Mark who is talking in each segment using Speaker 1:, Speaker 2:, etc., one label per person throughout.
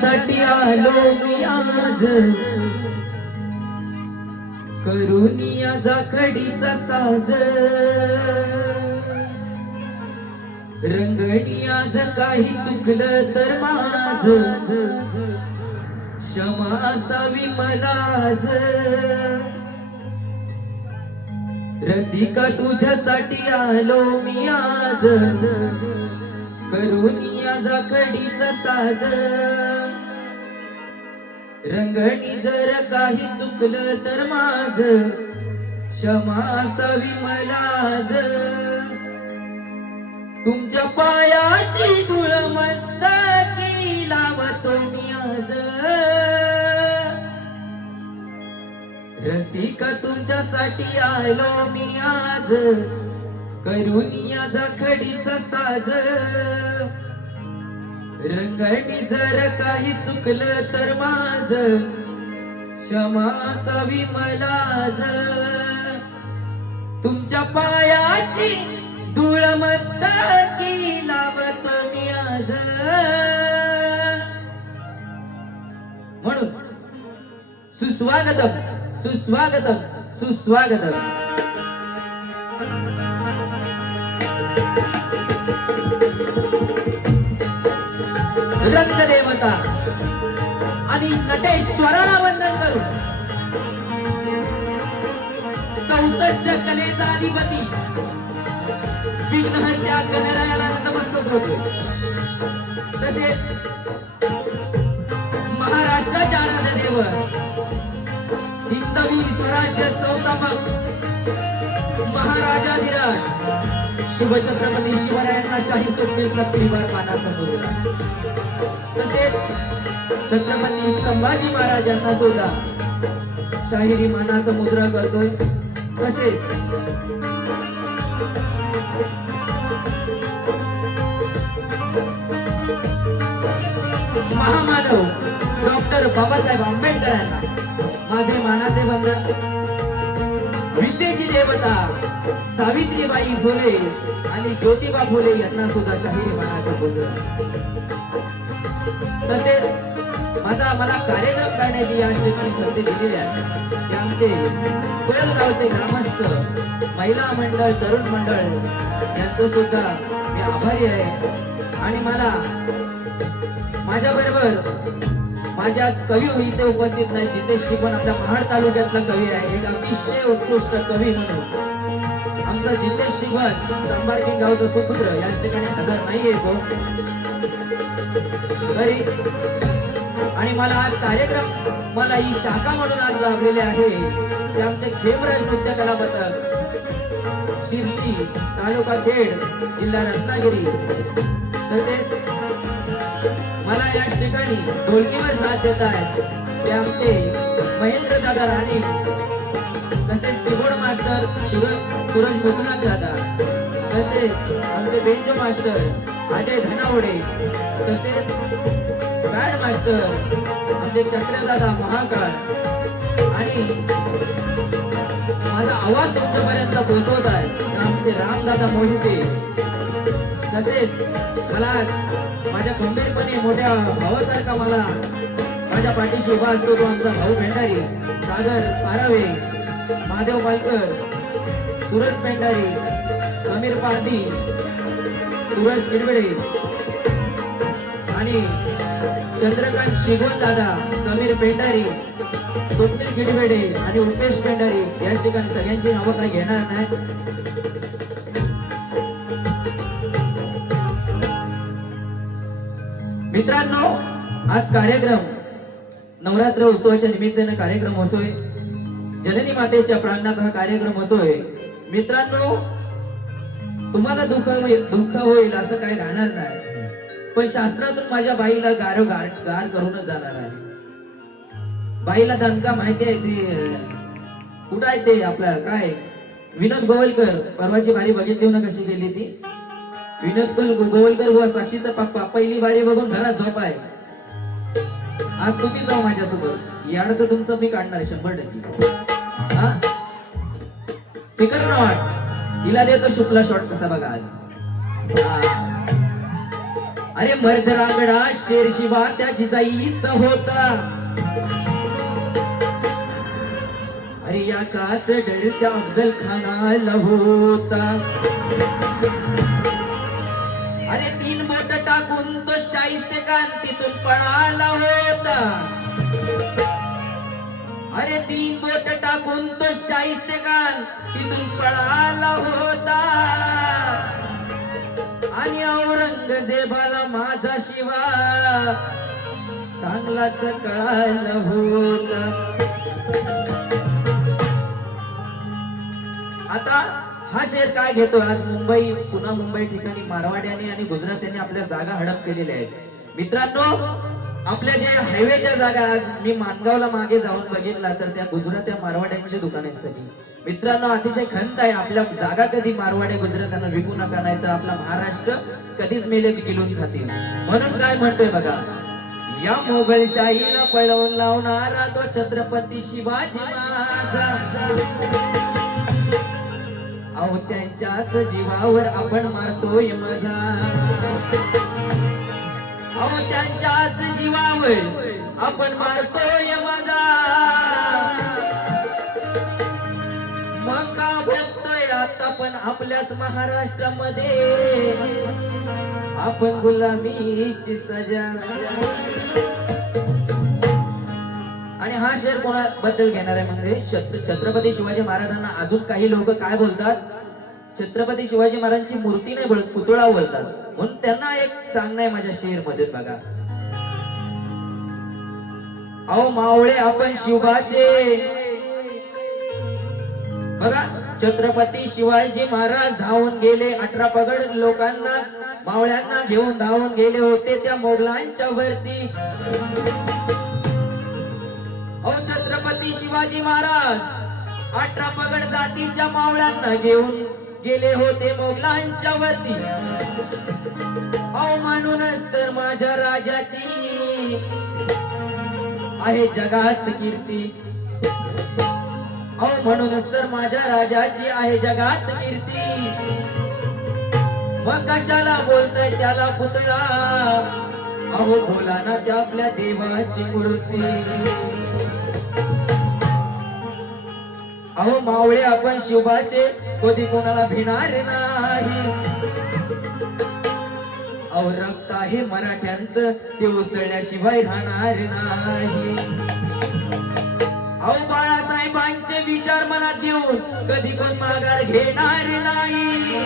Speaker 1: तुझ्यासाठी आलो मी आज. करुनिया या जाखडीचा साज. रंगणी आज काही चुकलं तर माझ. क्षमा असावी मलाज रसिका तुझ्यासाठी आलो मी आज. करून या जाखडीचा साज. रंगणी जर काही चुकलं तर माझ. क्षमा असावी मलाज. तुमच्या पायाची धुळ मस्त लावतो मी आज. रसिका तुमच्यासाठी आलो मी आज. करून या जाखडीचा साज. रंगणी जर काही चुकलं तर माझ. क्षमा असावी मलाज. तुमच्या पायाची धूळ मस्तकी लावतो मी आज. म्हणून सुस्वागतम सुस्वागतम सुस्वागतम. रंगदेवता आणि नटेश्वराला वंदन करू चौसष्ट कलेचा अधिपती विघ्नहत्या गणरायाला नतमस्तक होतो. तसेच महाराष्ट्राचे आराध्य देव हिंदवी स्वराज्य संस्थापक महाराजा महाराजाधिराज शुभ छत्रपती शिवरायांना शाही स्वप्नील त्रिवार मानाचा मुजरा तसेच छत्रपती संभाजी महाराजांना सुद्धा शाहिरी मानाचा मुद्रा करतोय. तसेच महामानव डॉक्टर बाबासाहेब आंबेडकरांना माझे मानाचे बंधन. विद्येची देवता सावित्रीबाई फुले आणि ज्योतिबा फुले यांना सुद्धा शाहीर मनाचा गुजर तसेच माझा मला कार्यक्रम करण्याची या ठिकाणी संधी दिलेली आहे. ते आमचे कोयलगावचे ग्रामस्थ महिला मंडळ तरुण मंडळ यांचं सुद्धा मी आभारी आहे. आणि मला माझ्या बरोबर माझ्या आज कवी इथे उपस्थित नाही. सिद्धेश शिकवण आपल्या महाड तालुक्यातला कवी आहे एक अतिशय उत्कृष्ट कवी म्हणून आमचा जितेश शिवन संभाजी गावचा सुपुत्र या ठिकाणी हजर नाही येतो तरी आणि मला आज कार्यक्रम मला ही शाखा म्हणून आज लाभलेले आहे ते आमचे खेमराज नृत्य कलापथक शिरशी तालुका खेड जिल्हा रत्नागिरी तसेच मला या ठिकाणी ढोलकीवर साथ देत आहेत. ते आमचे महेंद्र दादा राणे तसेच कीबोर्ड मास्टर सुरज सूरज मुकुनाथ दादा तसेच आमचे बेंजो मास्टर अजय धनावडे तसेच बँड मास्टर आमचे चक्रदादा महाकाळ आणि माझा आवाज तुमच्यापर्यंत पोहोचवत आहे. आमचे रामदादा मोहिते. तसेच मला माझ्या खंबीरपणे मोठ्या भावासारखा मला माझ्या पाठीशी उभा असतो तो आमचा भाऊ भेंडारी सागर पारावे महादेव पालकर सूरज भेंडारी समीर पारदी सूरज किडबडे आणि चंद्रकांत शिगवण दादा समीर पेंडारी स्वप्नील गिडबेडे आणि उपेश पेंडारी या ठिकाणी सगळ्यांची नावं काही घेणार नाही. मित्रांनो आज कार्यक्रम नवरात्र उत्सवाच्या निमित्तानं कार्यक्रम होतोय. जननी मातेच्या प्रांगणात हा कार्यक्रम होतोय. मित्रांनो तुम्हाला दुःख होईल- दुःख होईल असं काही राहणार नाही. पण शास्त्रातून माझ्या बाईला गार गार गार करूनच जाणार आहे. बाईला दणका माहिती आहे ते कुठं आहे ते आपल्या काय? विनोद गोवलकर परवाची बारी बघितली ना कशी गेली ती? विनोद गोवलकर व साक्षीचा पप्पा. पहिली बारी बघून घरात झोप आहे. आज तुम्ही जाऊ माझ्यासोबत. याड तर तुमचं मी काढणार शंभर टक्के. हा? फिकर ना वाट. हिला देतो शुक्ला शॉट कसा बघा आज. हा. अरे मर्द रांगडा शेर शिवा त्या जिजाईचा होता. अरे याचाच डर त्या अफजल खानाला होता. शब्द टाकून तो शाहिस्ते कांतीतून तिथून पळाला होता. अरे तीन बोट टाकून तो शाहिस्ते कान तिथून पळाला होता. आणि औरंगजेबाला माझा शिवा चांगलाच कळाला होता. आता हा शेर काय घेतो? आज मुंबई पुन्हा मुंबई ठिकाणी मारवाड्याने आणि गुजरात्याने आपल्या जागा हडप केलेल्या आहेत. मित्रांनो आपल्या ज्या हायवेच्या जागा आज मी मानगावला मागे जाऊन बघितला तर त्या गुजरात्या मारवाड्यांची दुकान आहेत सगळी. मित्रांनो अतिशय खंत आहे. आपल्या जागा कधी मारवाड्या गुजरात्यांना विकू नका नाही तर आपला महाराष्ट्र कधीच मेले गिलून खातील. म्हणून काय म्हणतोय बघा? या मोगलशाहीला पळवून लावणारा तो छत्रपती शिवाजी महाराजा. ज्याच जीवावर आपण मारतोय मजा अहो त्यांच्याच जीवावर आपण मारतोय मजा मग का भोगतोय आता पण आपल्याच महाराष्ट्रामध्ये. आपण गुलामीची सजा. आणि हा शेर कोणाबद्दल घेणार आहे म्हणजे छत्रपती शिवाजी महाराजांना अजून काही लोक काय बोलतात? छत्रपती शिवाजी महाराजांची मूर्ती नाही बोलत पुतळा बोलतात. म्हणून त्यांना एक सांगणं आहे माझ्या शेरमध्ये बघा. अहो मावळे आपण शिवाचे. बघा छत्रपती शिवाजी महाराज धावून गेले अठरा पगड लोकांना मावळ्यांना घेऊन धावून गेले होते त्या मोगलांच्या वरती. अहो छत्रपती शिवाजी महाराज अठरा पगड जातीच्या मावळ्यांना घेऊन गेले होते मोगलांच्या वरती. अहो म्हणूनच तर माझ्या राजाची आहे जगात कीर्ती. अहो म्हणूनच तर माझ्या राजाची आहे जगात कीर्ती. मग कशाला बोलताय त्याला पुतळा? अहो बोला ना त्या आपल्या देवाची मूर्ती. अहो मावळे आपण शिवाचे कधी कोणाला भिणार नाही. अहो रक्त आहे मराठ्यांचं ते उसळल्याशिवाय राहणार नाही. अहो बाळासाहेबांचे विचार मनात घेऊन कधी कोण माघार घेणार नाही.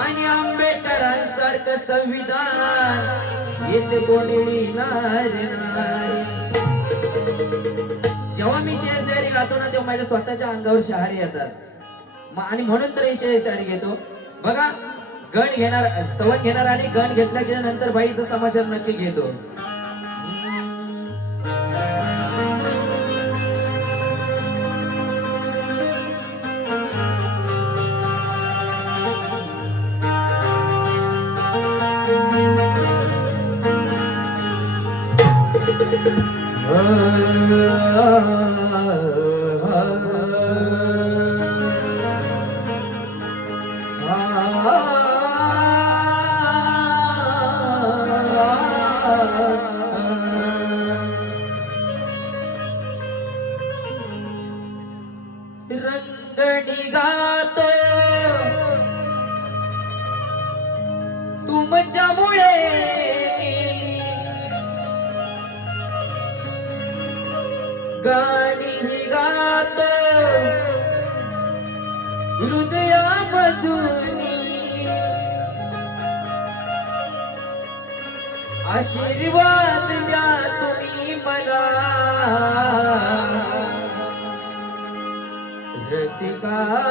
Speaker 1: आणि आंबेडकरांसारखं संविधान येते कोणी लिहिणार नाही. जेव्हा मी शेर शायरी गातो ना तेव्हा माझ्या स्वतःच्या अंगावर शहारी येतात. आणि म्हणून तर हे शेर शायरी घेतो. बघा गण घेणार स्तवन घेणार आणि गण घेतल्या नंतर बाईचा समाचार नक्की घेतो. Oh, तुमच्यामुळे गाणी ही गातो. हृदयामधून. आशीर्वाद द्या तुम्ही मला. रसिका.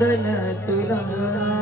Speaker 1: वंदन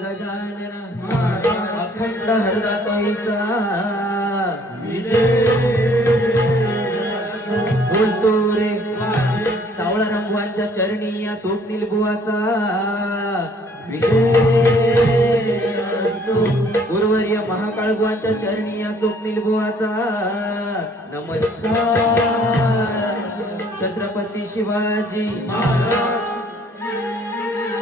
Speaker 1: गजानन अखंड हरदासाईचा. बोलतो रे. सावळा रंगवांच्या चरणी या स्वप्नील बुवाचा. विजय गुरुवर्य महाकाळगुवांच्या चरणी या स्वप्नील बुवाचा. नमस्कार. छत्रपती शिवाजी महाराज.